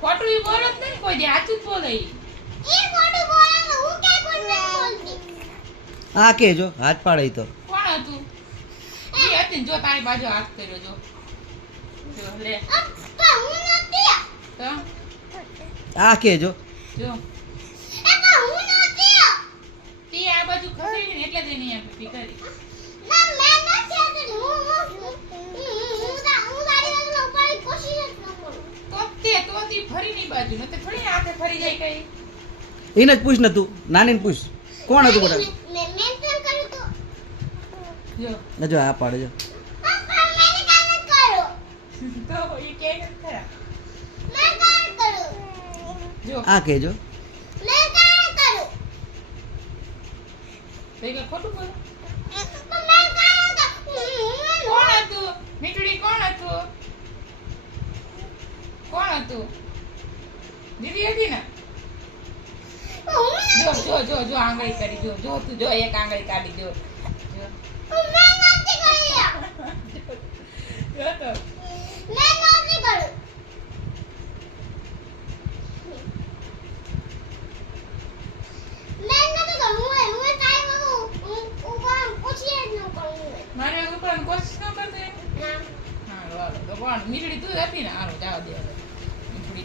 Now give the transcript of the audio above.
ખોટું ઈ બોલત નહીં કોઈ જાતું બોલે ઈ ખોટું બોલે તો હું કે કોઈ નહીં બોલતી આ કે જો હાથ પાડઈ તો કોણ હતું ઈ હતી જો તારી બાજુ હાથ કર્યો જો જો લે હું નતી તો આ કે જો જો એ પણ હું નતી તી આ બાજુ ખસેડી ને એટલે દેની આપી કરી એને જ પૂછ ન નાની ને પૂછ કોણ હતું બધા જો આ પાડજો આ કેજો કોણ હતું Jadi dia na. Jo jo jo jo angkai kadi jo jo tu jo ayak angkai kadi jo. Main nanti kali ya. Jo Main nanti kali. Main nanti kali. Uwe uwe tai mau uwan kosi aja kali. Mana uwan kosi kan tadi? Nah. Nah, lo lo. Uwan mirip itu tapi na. Aku jauh dia.